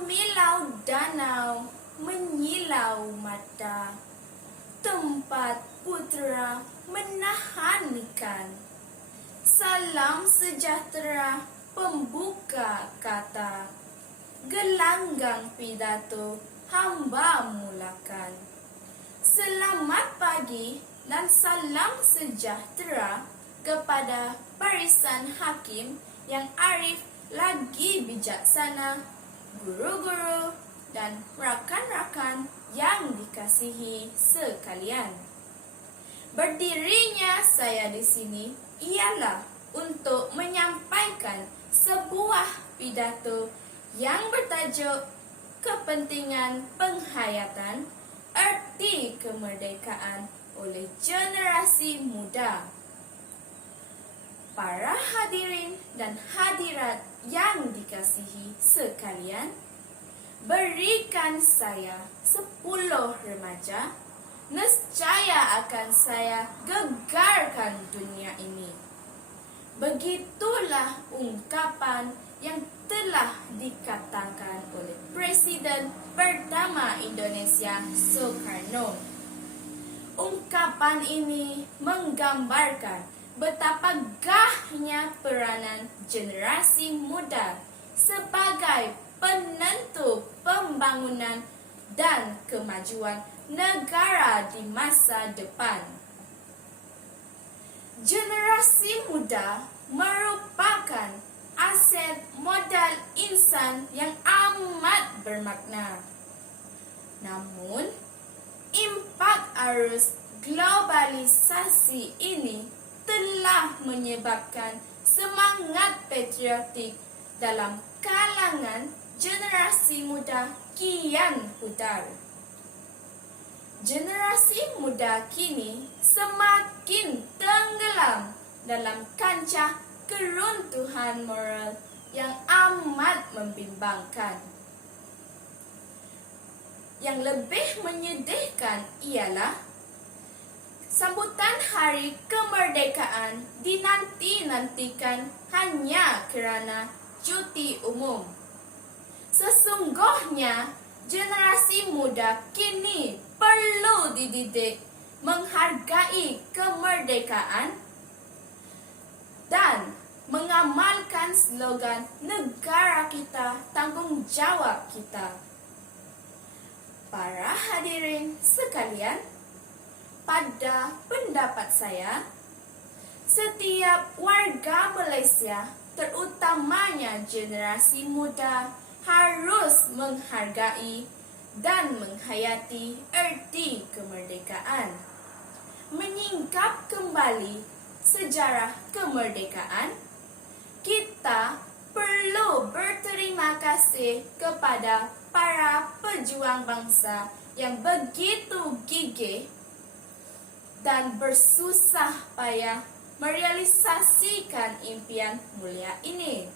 Semilau danau menyilau mata, tempat putera menahan ikan. Salam sejahtera pembuka kata, gelanggang pidato hamba mulakan. Selamat pagi dan salam sejahtera kepada barisan hakim yang arif lagi bijaksana, guru-guru dan rakan-rakan yang dikasihi sekalian. Berdirinya saya di sini ialah untuk menyampaikan sebuah pidato yang bertajuk Kepentingan Penghayatan Erti Kemerdekaan oleh Generasi Muda. Para hadirin dan hadirat yang dikasihi sekalian, berikan saya 10 remaja, nescaya akan saya gegarkan dunia ini. Begitulah ungkapan yang telah dikatakan oleh Presiden pertama Indonesia Soekarno. Ungkapan ini menggambarkan betapa gahnya peranan generasi muda sebagai penentu pembangunan dan kemajuan negara di masa depan. Generasi muda merupakan aset modal insan yang amat bermakna. Namun, impak arus globalisasi ini telah menyebabkan semangat patriotik dalam kalangan generasi muda kian pudar. Generasi muda kini semakin tenggelam dalam kancah keruntuhan moral yang amat membimbangkan. Yang lebih menyedihkan ialah sambutan Hari Kemerdekaan dinanti-nantikan hanya kerana cuti umum. Sesungguhnya, generasi muda kini perlu dididik menghargai kemerdekaan dan mengamalkan slogan negara kita, tanggungjawab kita. Para hadirin sekalian, pada pendapat saya, setiap warga Malaysia, terutamanya generasi muda, harus menghargai dan menghayati erti kemerdekaan. Menyingkap kembali sejarah kemerdekaan, kita perlu berterima kasih kepada para pejuang bangsa yang begitu gigih dan bersusah payah merealisasikan impian mulia ini.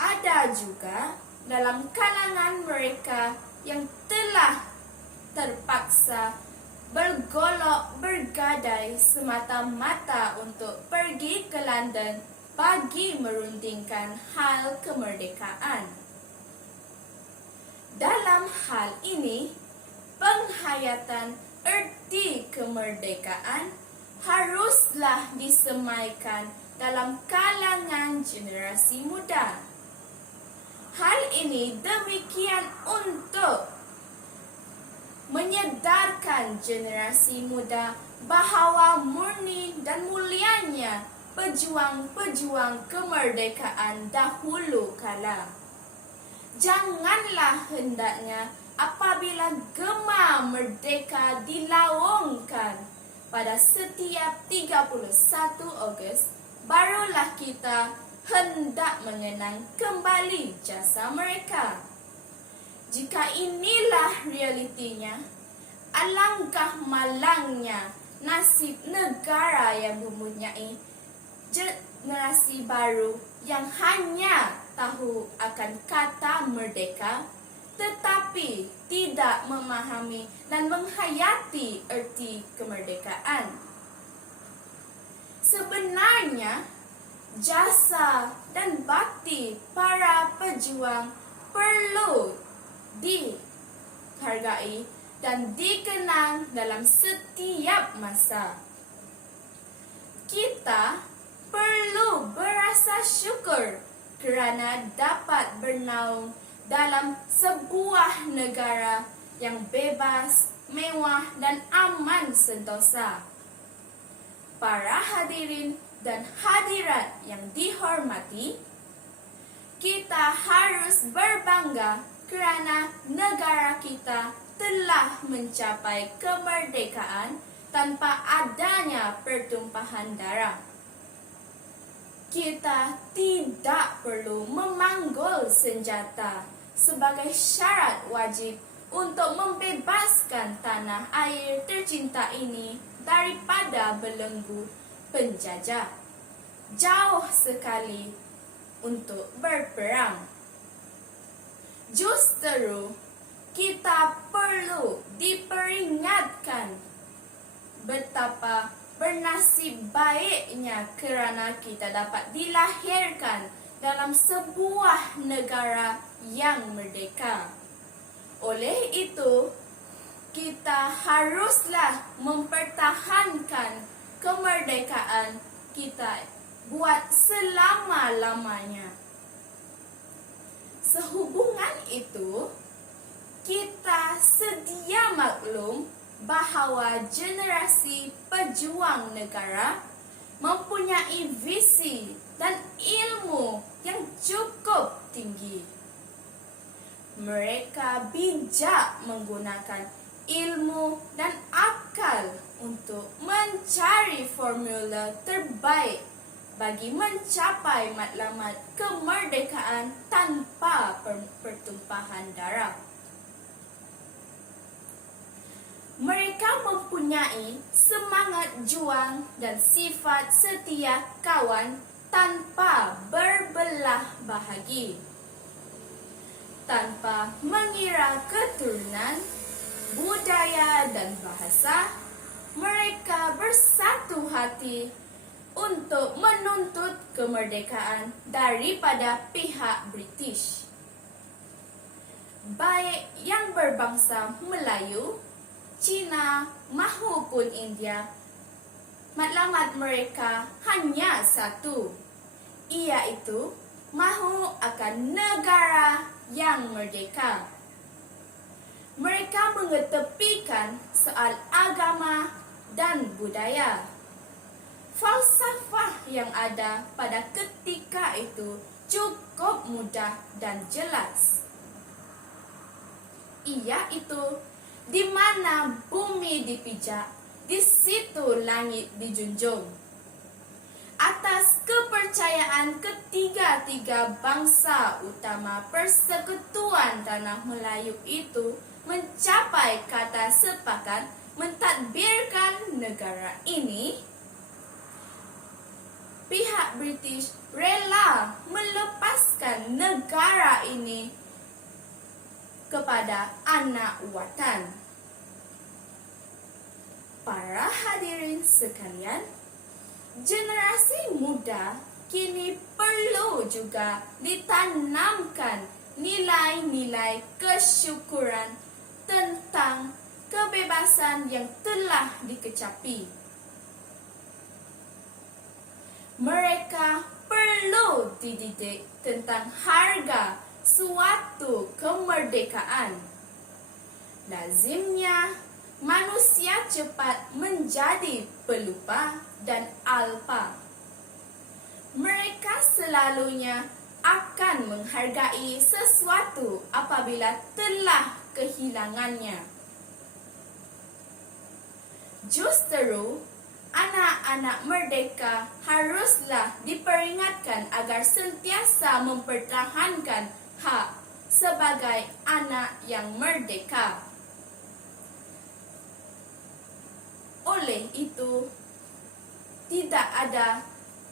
Ada juga dalam kalangan mereka yang telah terpaksa bergolok bergadai semata-mata untuk pergi ke London bagi merundingkan hal kemerdekaan. Dalam hal ini, penghayatan erti kemerdekaan haruslah disemaikan dalam kalangan generasi muda. Hal ini demikian untuk menyedarkan generasi muda bahawa murni dan mulianya pejuang-pejuang kemerdekaan dahulu kala. Janganlah hendaknya apabila gema merdeka dilaungkan pada setiap 31 Ogos, barulah kita hendak mengenang kembali jasa mereka. Jika inilah realitinya, alangkah malangnya nasib negara yang mempunyai generasi baru yang hanya tahu akan kata merdeka, tetapi tidak memahami dan menghayati erti kemerdekaan. Sebenarnya, jasa dan bakti para pejuang perlu dihargai dan dikenang dalam setiap masa. Kita perlu berasa syukur kerana dapat bernaung dalam sebuah negara yang bebas, mewah dan aman sentosa. Para hadirin dan hadirat yang dihormati, kita harus berbangga kerana negara kita telah mencapai kemerdekaan tanpa adanya pertumpahan darah. Kita tidak perlu memanggul senjata sebagai syarat wajib untuk membebaskan tanah air tercinta ini daripada belenggu penjajah. Jauh sekali untuk berperang. Justru kita perlu diperingatkan betapa bernasib baiknya kerana kita dapat dilahirkan dalam sebuah negara yang merdeka. Oleh itu, kita haruslah mempertahankan kemerdekaan kita buat selama-lamanya. Sehubungan itu, kita sedia maklum bahawa generasi pejuang negara mempunyai visi dan ilmu yang cukup tinggi. Mereka bijak menggunakan ilmu dan akal untuk mencari formula terbaik bagi mencapai matlamat kemerdekaan tanpa pertumpahan darah. Mereka mempunyai semangat juang dan sifat setia kawan tanpa berbelah bahagi. Tanpa mengira keturunan, budaya dan bahasa, mereka bersatu hati untuk menuntut kemerdekaan daripada pihak British. Baik yang berbangsa Melayu, Cina mahupun India, matlamat mereka hanya satu, iaitu mahu akan negara yang merdeka. Mereka mengetepikan soal agama dan budaya. Falsafah yang ada pada ketika itu cukup mudah dan jelas, iaitu di mana bumi dipijak, di situ langit dijunjung. Atas kepercayaan ketiga-tiga bangsa utama Persekutuan Tanah Melayu itu mencapai kata sepakat mentadbirkan negara ini, pihak British rela melepaskan negara ini kepada anak watan. Para hadirin sekalian, generasi muda kini perlu juga ditanamkan nilai-nilai kesyukuran tentang kebebasan yang telah dikecapi. Mereka perlu dididik tentang harga suatu kemerdekaan. Lazimnya, manusia cepat menjadi pelupa dan alpa. Mereka selalunya akan menghargai sesuatu apabila telah kehilangannya. Justru, anak-anak merdeka haruslah diperingatkan agar sentiasa mempertahankan hak sebagai anak yang merdeka. Oleh itu, tidak ada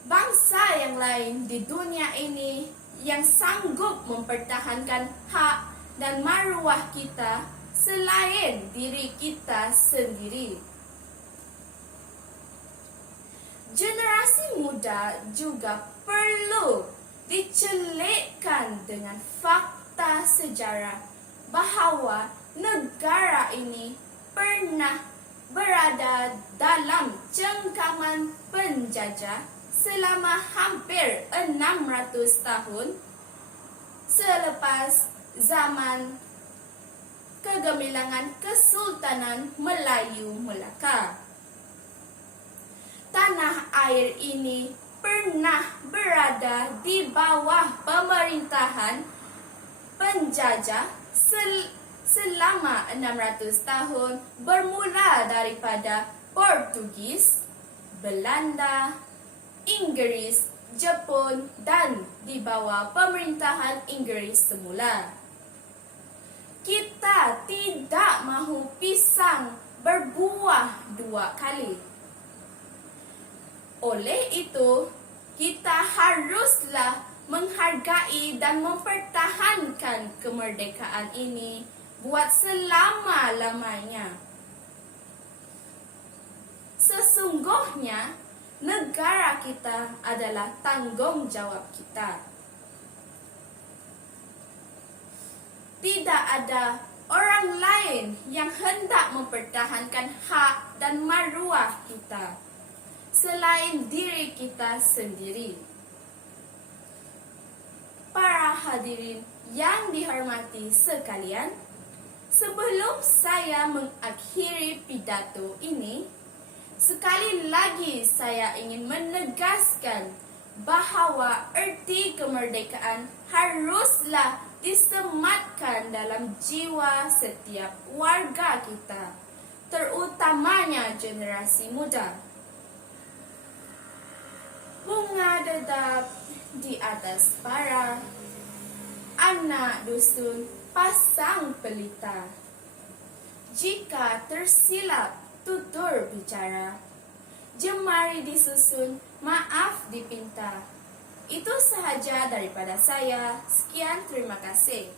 bangsa yang lain di dunia ini yang sanggup mempertahankan hak dan maruah kita selain diri kita sendiri. Generasi muda juga perlu dicelikkan dengan fakta fakta sejarah bahwa negara ini pernah berada dalam cengkaman penjajah selama hampir 600 tahun selepas zaman kegemilangan Kesultanan Melayu Melaka. Tanah air ini pernah berada di bawah pemerintahan penjajah selama 600 tahun, bermula daripada Portugis, Belanda, Inggris, Jepun, dan di bawah pemerintahan Inggris semula. Kita tidak mahu pisang berbuah dua kali. Oleh itu, kita haruslah menghargai dan mempertahankan kemerdekaan ini buat selama-lamanya. Sesungguhnya, negara kita adalah tanggungjawab kita. Tidak ada orang lain yang hendak mempertahankan hak dan maruah kita selain diri kita sendiri. Para hadirin yang dihormati sekalian, sebelum saya mengakhiri pidato ini, sekali lagi saya ingin menegaskan bahawa erti kemerdekaan haruslah disematkan dalam jiwa setiap warga kita, terutamanya generasi muda. Bunga dedap di atas para, anak dusun pasang pelita. Jika tersilap tutur bicara, jemari disusun, maaf dipinta. Itu sahaja daripada saya. Sekian, terima kasih.